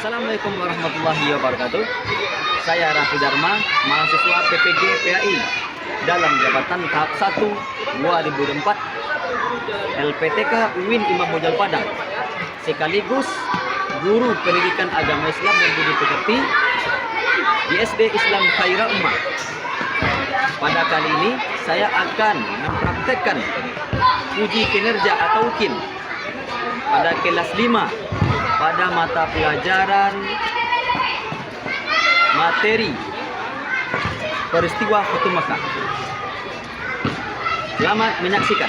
Assalamualaikum warahmatullahi wabarakatuh. Saya Raffi Dharma, mahasiswa PPG PAI dalam jabatan tahap 1 2004 LPTK UIN Imam Bonjol Padang, sekaligus guru pendidikan agama Islam dan budi pekerti di SD Islam Khairah Ummah. Pada kali ini saya akan mempraktekkan uji kinerja atau UKIN pada kelas 5 pada mata pelajaran materi peristiwa Futuh Makkah. Selamat menyaksikan.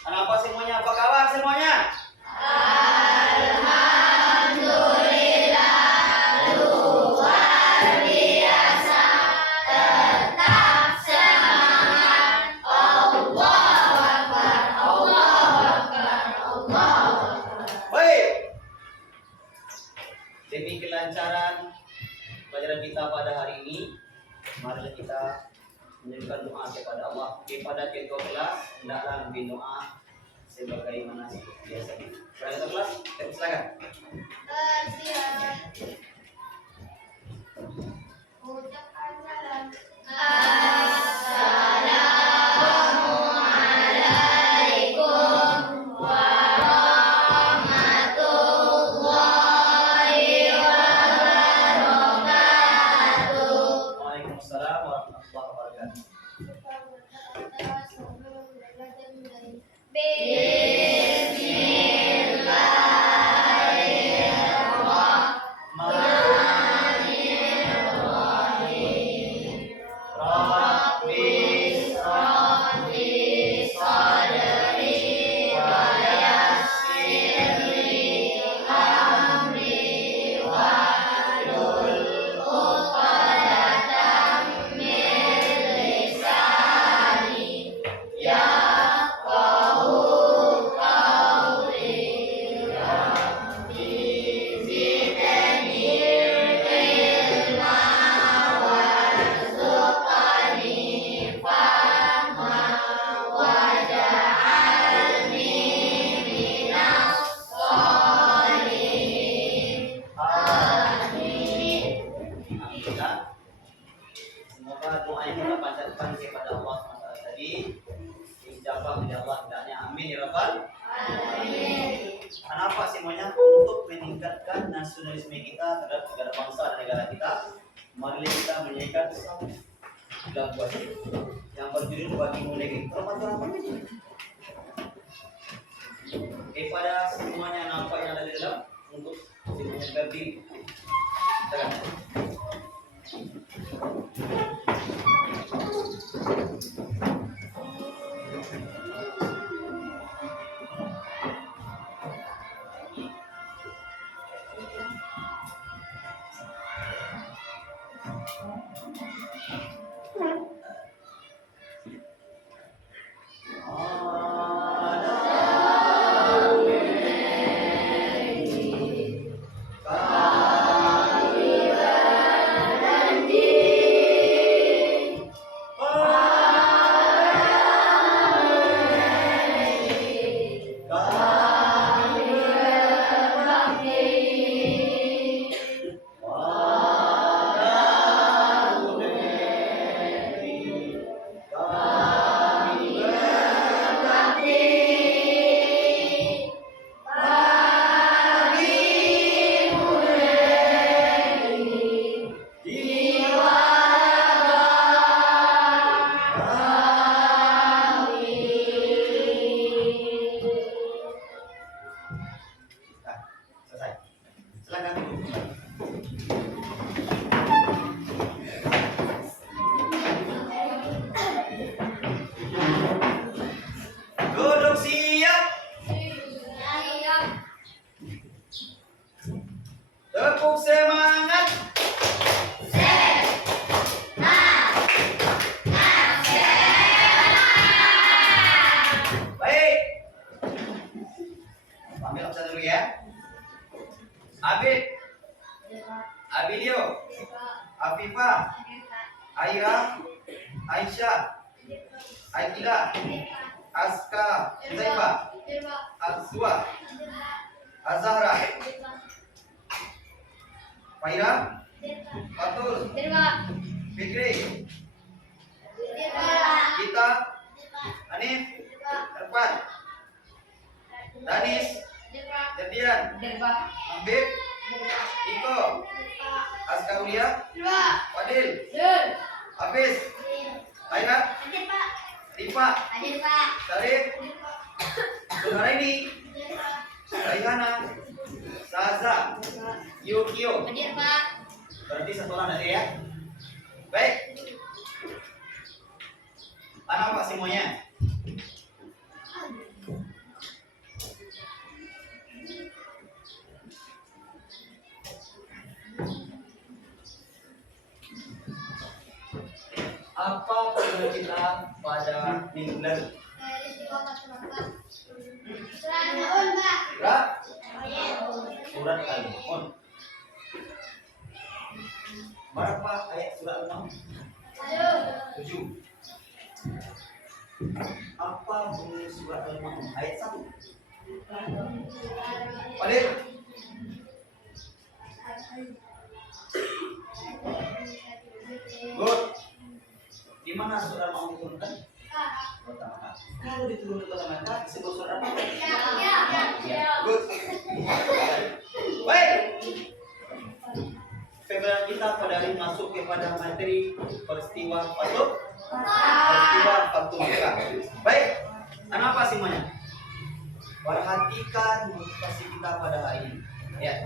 Kenapa semuanya? Apa kabar semuanya? Demi kelancaran pelajaran kita pada hari ini, mari kita menyanjungkan doa kepada Allah. Kepada ketua kelas, hendaklah memberi doa sebagaimana biasa. Kepada ketua kelas, silakan. Ucapkan salam. Waalaikumsalam warahmatullahi wabarakatuh. Semoga doa yang kita panjatkan kepada Allah SWT tadi dijabah oleh Allah hendaknya. Amin ya rabbal alamin. Kenapa semuanya? Untuk meningkatkan nasionalisme kita terhadap negara bangsa dan negara kita, mari kita menyanyikan lagu yang berjudul Bagimu Negeri. Kepada semuanya nampak yang ada di dalam, untuk semuanya berdiri. Silakan. Aisyah, Aidila, Aska, Zaifa, Azwa, Azahra, Faira, Fatul, Fikri, Gita, Hanif, Irfan, Danis, Jadian, Habib, Iko, Askaulia, Fadil, Hafiz, Airat, Rifa, Sarif, Zulharaini, Raihana, Saza, Yukio. Berarti satu orang dari ya. Baik. Anak apa semuanya? Apa pelajaran kita pada minggu lalu? Surat Al-Mu'min. Berapa ayat surat Al-Mu'min? 7. Apa bunyi surat Al-Mu'min? Ayat 1. Fadil. Good. Di mana surat Al-Mu'min diturunkan? Pertama kali. Kalau diturunkan pertama kali disebut surat apa? Good. Baik. Pembelajaran kita pada hari masuk kepada materi peristiwa Fatul. Peristiwa Fatul. Baik. Kenapa semuanya? Perhatikan motivasi kita pada hari ini. Ya.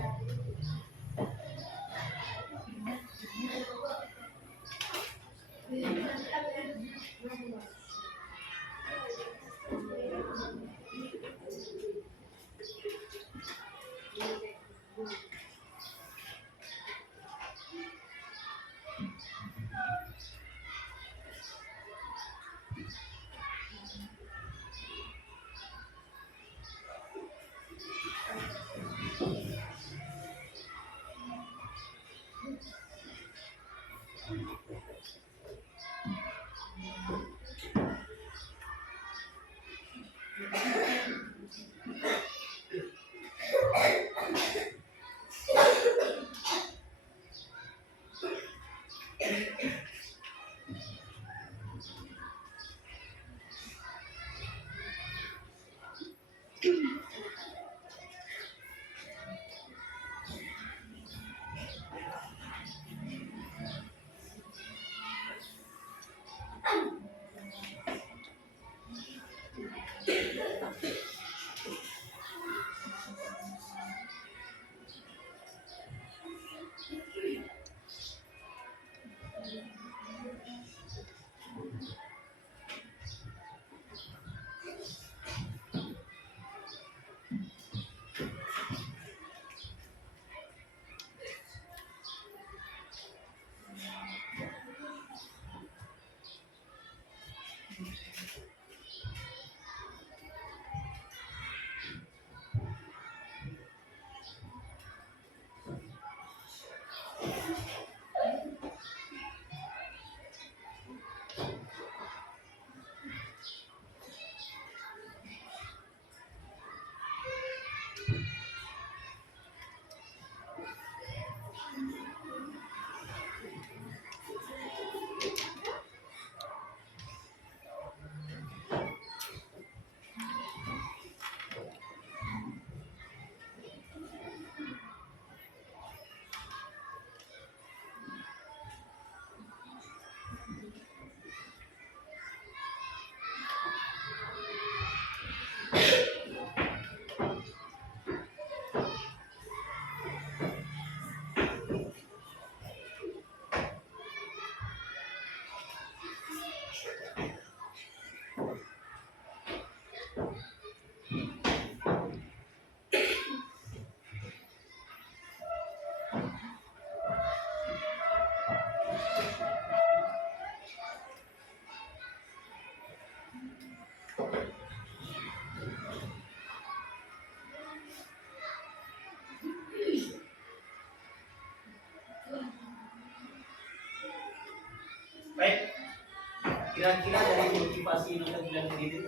Kira-kira dari motivasi yang kita bilang tadi itu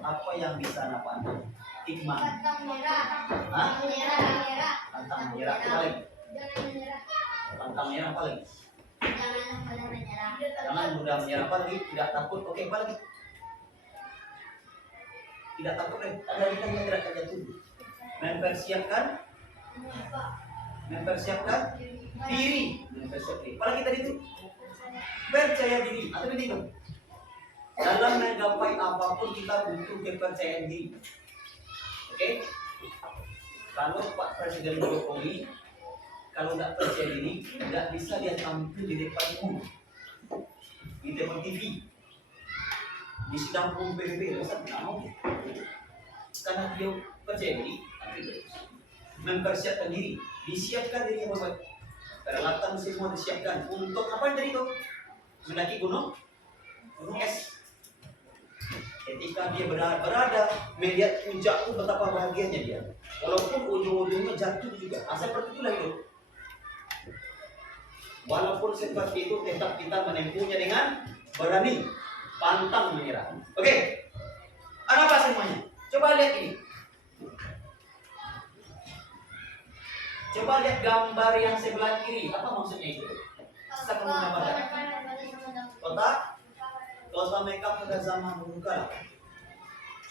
apa yang bisa Anda? Hikmah. Pantang menyerah. Hah? Menyerah. Pantang menyerah. Apa lagi? Jangan menyerah. Pantang menyerah apa lagi? Jangan mudah menyerah. Jangan mudah menyerah apa lagi? Tidak takut. Oke, apa lagi? Tidak takut ada kita yang tidak kerja tubuh. Mempersiapkan diri. Apalagi tadi itu percaya diri. Atau ini tuh. Dalam menggapai apapun kita butuh kepercayaan diri. Oke? Kalau Pak Presiden Jokowi kalau tidak percaya diri, tidak bisa dia tampil di depan umum, di depan TV, di sidang umum PBB, Ustaz tidak mau. Karena dia percaya diri, mempersiapkan diri, disiapkan diri yang baik. Peralatan semua disiapkan untuk apa yang tadi itu? Mendaki gunung es. Ketika dia berada melihat puncak itu betapa bahagianya dia. Walaupun ujung-ujungnya jatuh juga. Seperti itulah hidup. Walaupun seperti itu tetap kita menempuhnya dengan berani, pantang menyerah. Oke. Apa semuanya? Coba lihat ini. Coba lihat gambar yang sebelah kiri. Apa maksudnya itu? Kita akan menggambarkan kota Mekah pada zaman dulu kala.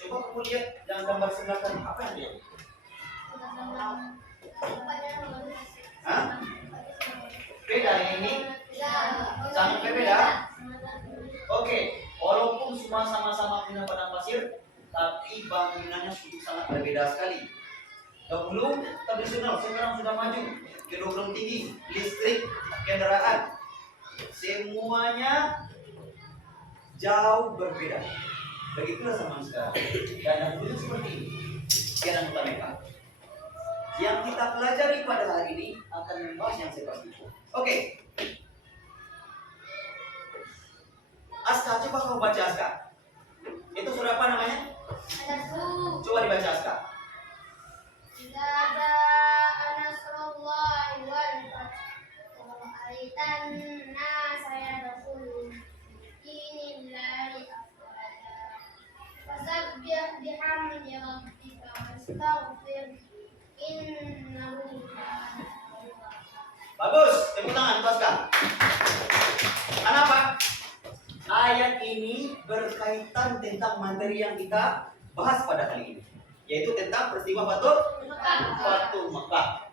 Coba kamu lihat yang gambar sebelah kanan. Apa yang dia? Hah? Beda ini? Sangat berbeda. Oke, walaupun semua sama-sama punya padang pasir, tapi bangunannya sangat berbeda sekali. Dahulu tradisional, sekarang sudah maju, gedung tinggi, listrik, kendaraan, semuanya jauh berbeda. Begitulah zaman sekarang. Dan dahulunya seperti ini. Sekarang kita Mekah. Yang kita pelajari pada hari ini akan membahas yang seperti itu. Oke. Aska, coba kamu baca Aska. Itu surah apa namanya? Coba dibaca Aska. Idza jaa nasrullahi wal fath wa ra'aitan nasa yadkhuluna fi dinillahi afwaja. Fasabbih bihamdi rabbika wastaghfir innahu kana tawwaba. Bagus, tepuk tangan Aska. Kenapa? Ayat ini berkaitan tentang materi yang kita bahas pada kali ini, yaitu tentang peristiwa Batu Mekah.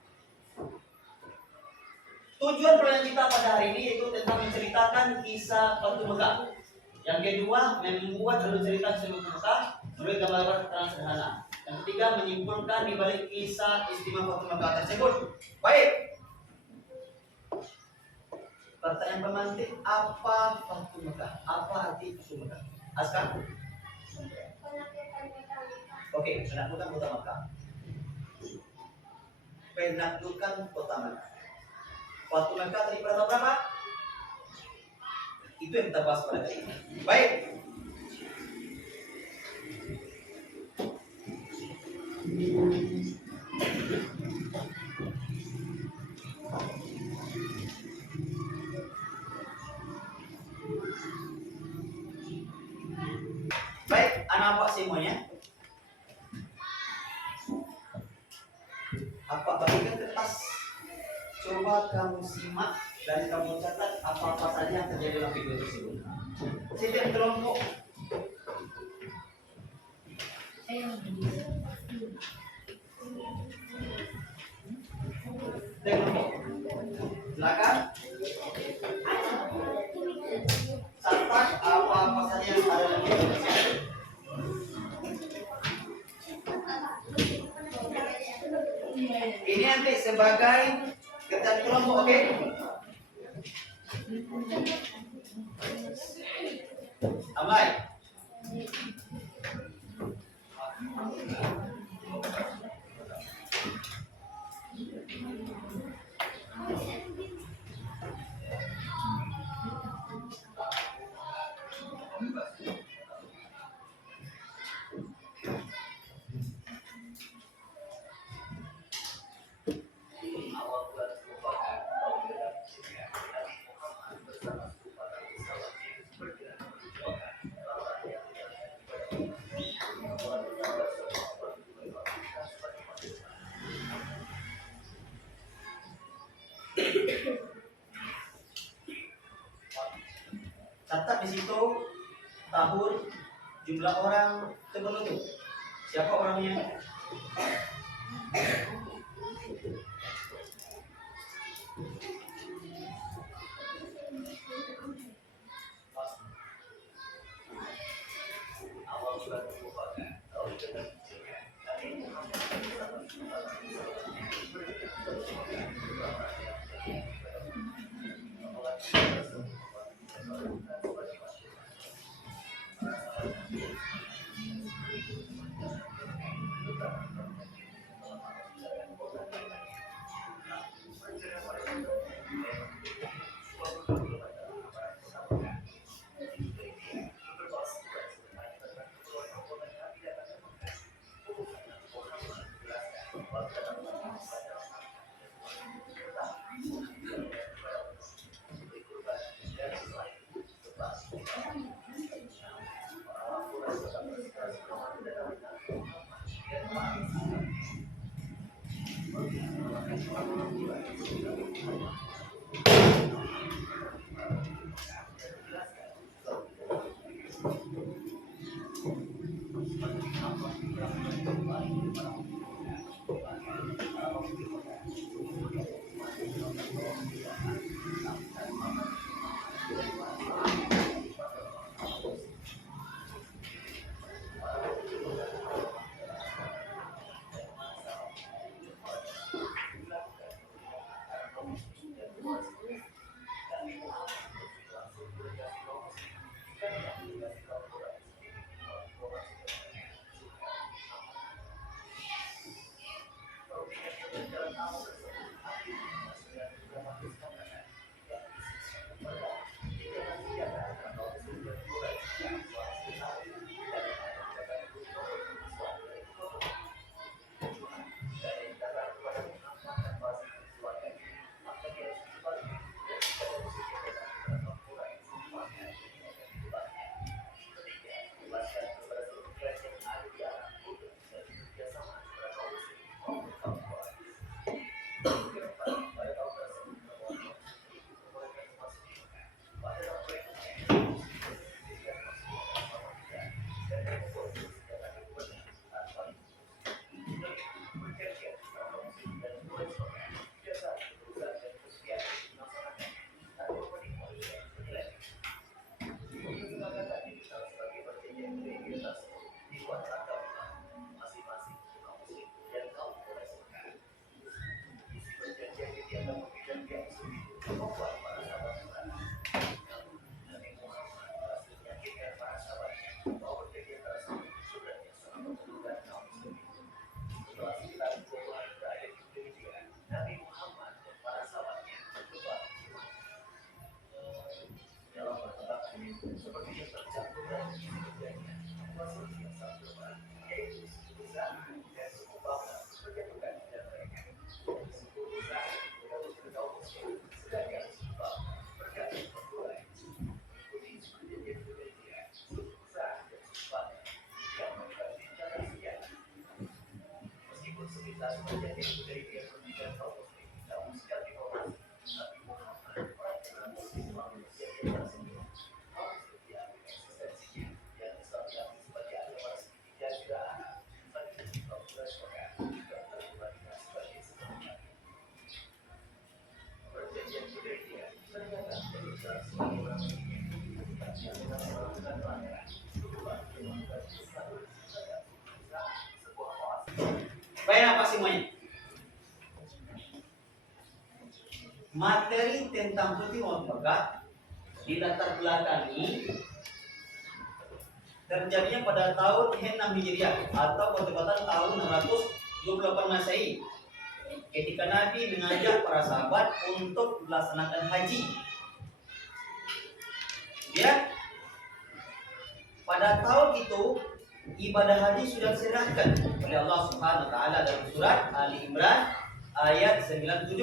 Tujuan pelajaran kita pada hari ini yaitu tentang menceritakan kisah Batu Mekah. Yang kedua, membuat alur cerita seluruh Mekah melalui gambar-gambar keterangan sederhana. Yang ketiga, menyimpulkan di balik kisah istimewa Batu Mekah tersebut. Baik. Pertanyaan pemantik, apa Batu Mekah? Apa arti Batu Mekah? Aska? Oke, penaklukan kota Mekah. Penaklukan kota Mekah. Batu Mekah tadi pada tahun berapa? Itu yang kita bahas pada kali ini. Baik. Baik, anak-anak semuanya. Apa bagikan kertas? Coba kamu simak dan kamu catat apa-apa saja yang terjadi dalam video tersebut. Setiap kelompok. Kelompok. Silakan. Catat apa-apa saja yang ada dalam video tersebut. Ini nanti sebagai kerjaan kelompok, oke? Amai. tahun jumlah orang termenutup. Siapa orangnya? Awal surat merupakan tahun dengan Nabi Muhammad Baik apa semuanya? Materi tentang putih Muhammad di latar belakangi terjadinya pada tahun Henam Hijriah atau ketepatan tahun 628 Masehi ketika Nabi mengajak para sahabat untuk melaksanakan haji. Ya, pada tahun itu ibadah haji sudah diserahkan oleh Allah Subhanahu wa taala dalam surat Ali Imran ayat 97.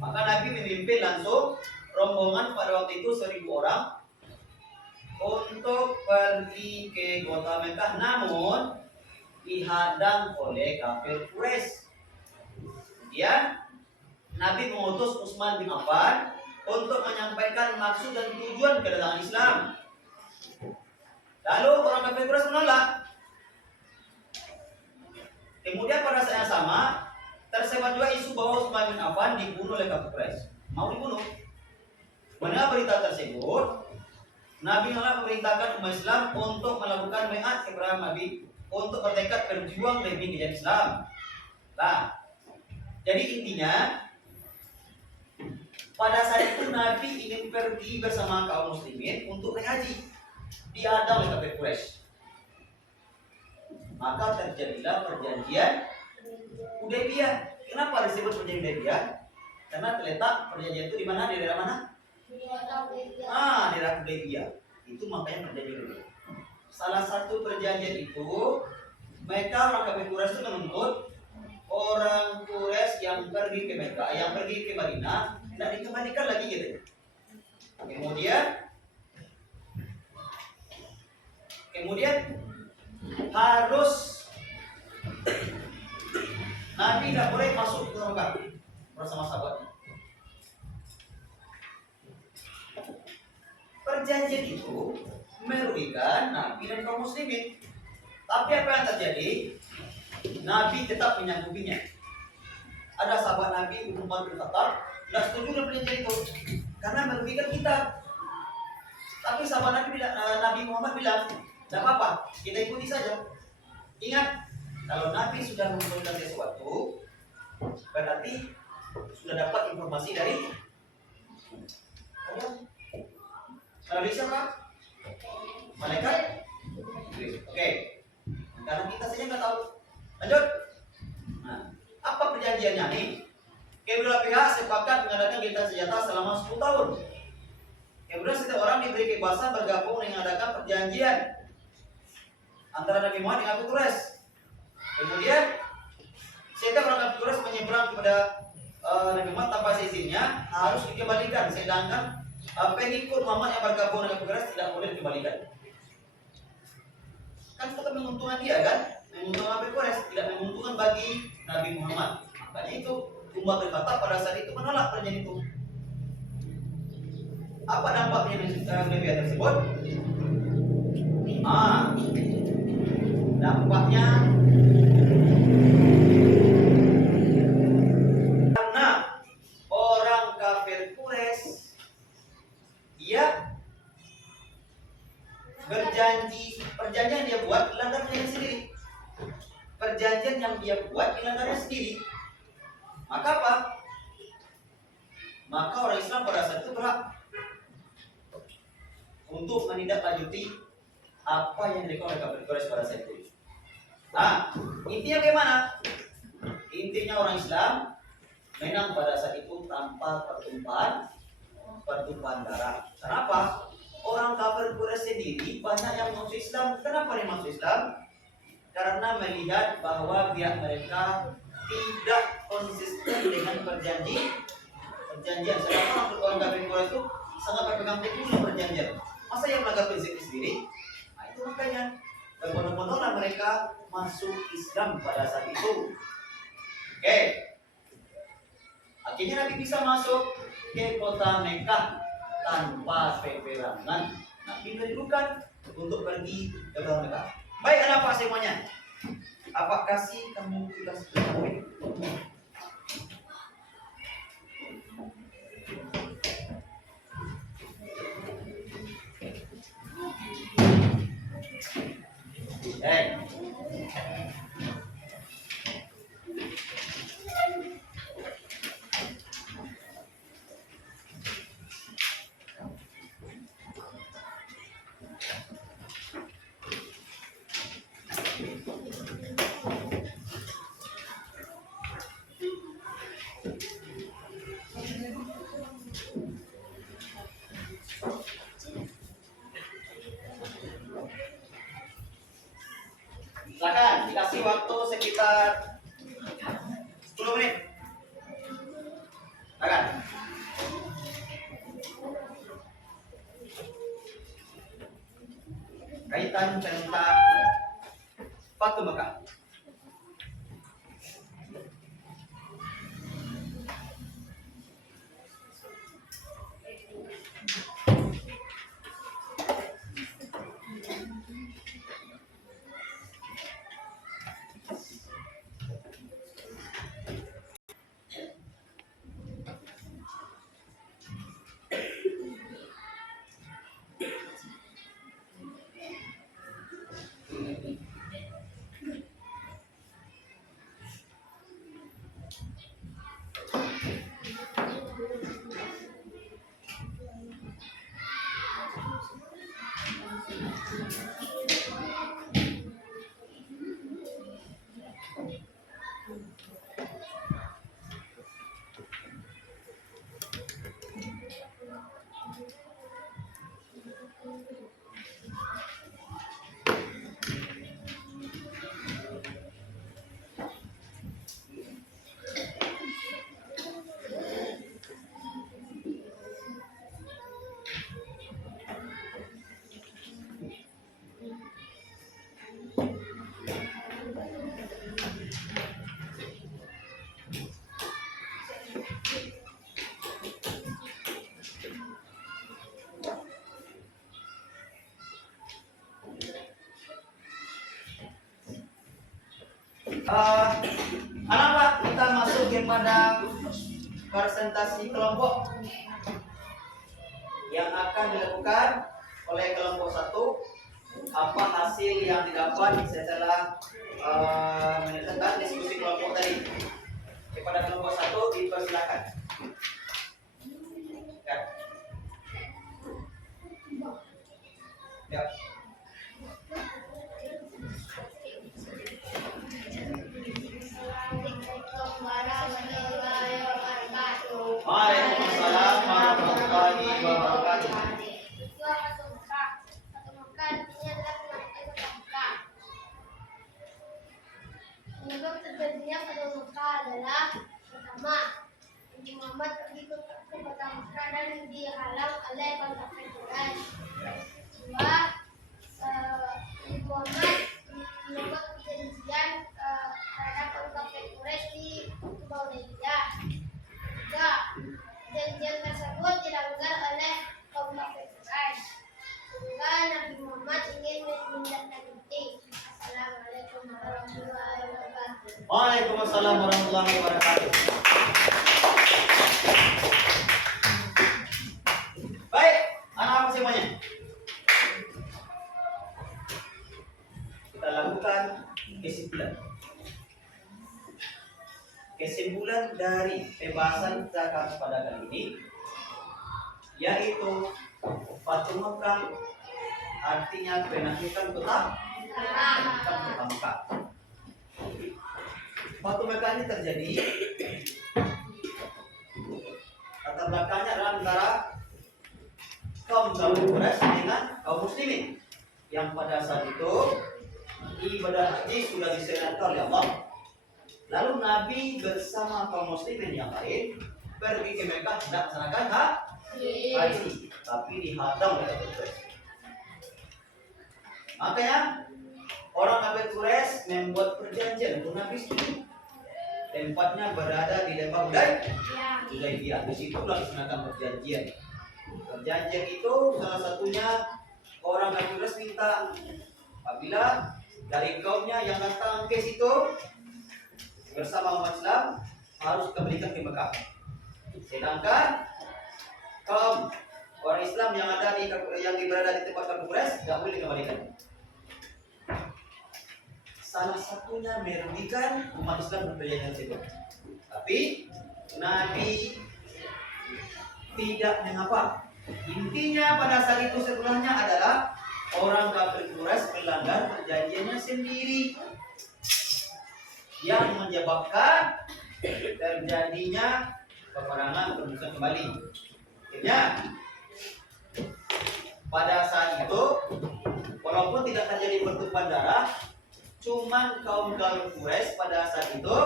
Maka Nabi memimpin langsung rombongan pada waktu itu 1.000 orang untuk pergi ke kota Mekah, namun dihadang oleh kafir Quraisy. Kemudian Nabi mengutus Utsman bin Affan untuk menyampaikan maksud dan tujuan kedatangan Islam. Lalu orang kafir Quraisy menolak. Kemudian pada saat yang sama tersebar juga isu bahwa Utsman bin Affan dibunuh oleh kafir Quraisy. Mau dibunuh. Mendengar berita tersebut, Nabi malah memerintahkan umat Islam untuk melakukan baiat kepada Nabi untuk bertekad berjuang demi kejayaan Islam. Nah, jadi intinya pada saat itu Nabi ingin pergi bersama kaum muslimin untuk naik haji. Diadang oleh kafir Quraisy. Maka terjadilah perjanjian Hudaybiyah. Kenapa disebut perjanjian Hudaybiyah? Karena terletak perjanjian itu di mana? Di daerah mana? Daerah Hudaybiyah. Itu makanya perjanjian Hudaybiyah. Salah satu perjanjian itu, mereka orang kafir Quraisy itu menuntut orang Quraisy yang pergi ke Mekah, yang pergi ke Madinah, tidak dikembalikan lagi gitu. Kemudian harus Nabi tidak boleh masuk ke Mekah bersama sahabatnya. Perjanjian itu merugikan Nabi dan kaum muslimin. Tapi apa yang terjadi? Nabi tetap menyanggupinya. Ada sahabat Nabi Umar bin Khattab tidak setuju dengan perjanjian itu karena merugikan kita. Tapi sahabat Nabi Muhammad bilang, tidak apa-apa, kita ikuti saja. Ingat, kalau Nabi sudah mengumpulkan sesuatu, berarti sudah dapat informasi dari siapa? Malaikat? Oke. Karena kita saja nggak tahu. Lanjut. Nah, apa perjanjiannya nih? Kedua pihak sepakat mengadakan gencatan senjata selama 10 tahun. Kemudian setiap orang diberi kebebasan bergabung dengan mengadakan perjanjian antara Nabi Muhammad dengan Abu Quraisy. Kemudian setiap orang Abu Quraisy menyeberang kepada Nabi Muhammad tanpa seizinnya harus dikembalikan, sedangkan pengikut Muhammad yang bergabung dengan Abu Quraisy tidak boleh dikembalikan. Kan itu kan menguntungkan dia kan, menguntungkan Abu Quraisy, tidak menguntungkan bagi Nabi Muhammad. Makanya itu Umar bin Khattab pada saat itu menolak perjanjian itu. Apa dampaknya Hudaybiyah tersebut? Dampaknya karena orang kafir Quraisy dia berjanji, perjanjian dia buat dilanggar dia sendiri. Perjanjian yang dia buat dilanggarnya sendiri. Maka apa? Maka orang Islam pada saat itu berhak untuk menindaklanjuti apa yang dilakukan oleh kafir Quraisy pada saat itu. Nah, intinya bagaimana? Intinya orang Islam menang pada saat itu tanpa pertumpahan darah. Kenapa? Orang kafir Quraisy sendiri banyak yang masuk Islam. Kenapa dia masuk Islam? Karena melihat bahwa pihak mereka tidak konsisten dengan perjanjian. Sedangkan orang kafir Quraisy itu sangat berpegang teguh dengan perjanjian. Masa yang melanggar prinsip sendiri? Nah, itu makanya berbondong-bondonglah mereka masuk Islam pada saat itu. Oke. Akhirnya Nabi bisa masuk ke kota Mekah tanpa peperangan. Nabi merindukan untuk pergi ke kota Mekah. Baik, ada apa semuanya? Apa kasih kamu kita sekali? Silakan dikasih waktu sekitar 10 menit. Silakan. Kaitan tentang Fatu Mekah. Kenapa kita masuk kepada presentasi kelompok yang akan dilakukan oleh kelompok 1? Apa hasil yang didapat setelah menyelesaikan diskusi kelompok tadi? Kepada kelompok 1 dipersilakan. Ya. Ya. Waalaikumsalam warahmatullahi wabarakatuh. Penyebab terjadinya pada Mekah adalah pertama, Nabi Muhammad pergi ke kota Mekah dan dihalang oleh bangsa Quraisy. Kedua, Nabi Muhammad membuat perjanjian terhadap bangsa Quraisy di Hudaybiyah. Tiga, perjanjian tersebut dilanggar oleh kaum kafir Quraisy sehingga Nabi Muhammad ingin menindaklanjuti. Assalamualaikum warahmatullahi wabarakatuh. Waalaikumsalam warahmatullahi wabarakatuh. Baik, anak-anak semuanya. Kita lakukan kesimpulan. Kesimpulan dari pembahasan kita pada kali ini yaitu Fatu Mekah artinya penaklukan kota Mekah. Fatu Mekah ini terjadi latar belakangnya adalah antara kaum Quraisy dengan kaum muslimin yang pada saat itu ibadah haji sudah disyariatkan oleh Allah. Lalu Nabi bersama kaum muslimin yang lain pergi ke Mekah tidak melaksanakan haji, tapi dihadang oleh Quraisy. Makanya orang kafir Quraisy membuat perjanjian untuk Nabi setuju. Tempatnya berada di lembah Hudaybiyah. Di situ dilaksanakan perjanjian. Perjanjian itu salah satunya orang kafir Quraisy minta apabila dari kaumnya yang datang ke situ bersama umat Islam harus kembalikan ke Mekah. Sedangkan kaum orang Islam yang ada yang berada di tempat kafir Quraisy tidak boleh dikembalikan. Salah satunya merugikan umat Islam berperjanjian tersebut. Tapi Nabi tidak mengapa. Intinya pada saat itu sebelumnya adalah orang kafir Quraisy melanggar perjanjiannya sendiri yang menyebabkan terjadinya peperangan pemusuhan kembali. Akhirnya pada saat itu walaupun tidak terjadi pertumpahan darah, cuman kaum Quraisy pada saat itu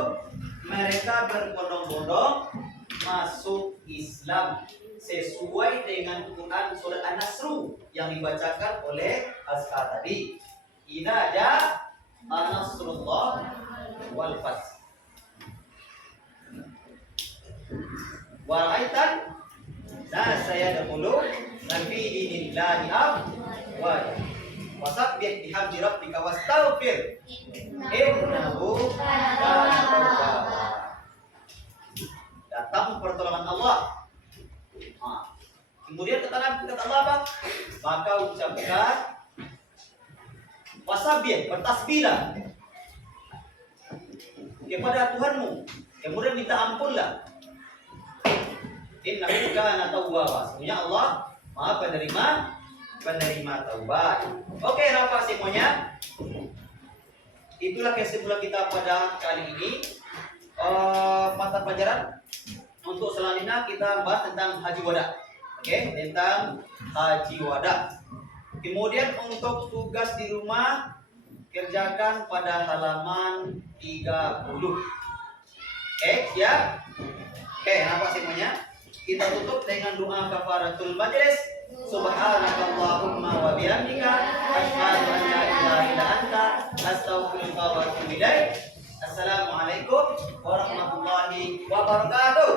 mereka berbondong-bondong masuk Islam sesuai dengan Quran surat An-Nasr yang dibacakan oleh Azkar tadi. Idza jaa nasrullah wal fath. Wa aitan nasa yadkhulu fi dinillahi afwaja. Wasabbih bihamdi rabbika wastaghfir innahu kana tawwaba. Datang pertolongan Allah. Kemudian kata Allah apa? Maka ucapkan wasabbih, bertasbihlah kepada Tuhanmu. Kemudian minta ampunlah. Innahu kana tawwaba. Sebenarnya Allah Maha penerima penerima taubat. Oke, Bapak semuanya. Itulah kesimpulan kita pada kali ini. Mata pelajaran untuk selanjutnya kita bahas tentang haji wada. Oke, tentang haji wada. Kemudian untuk tugas di rumah kerjakan pada halaman 30. Oke, siap? Oke, apa semuanya? Kita tutup dengan doa kafaratul majlis. Subhanakallahumma wa bihamdika asyhadu an la ilaha illa anta astaghfiruka wa atubu ilaik. Assalamualaikum warahmatullahi wabarakatuh.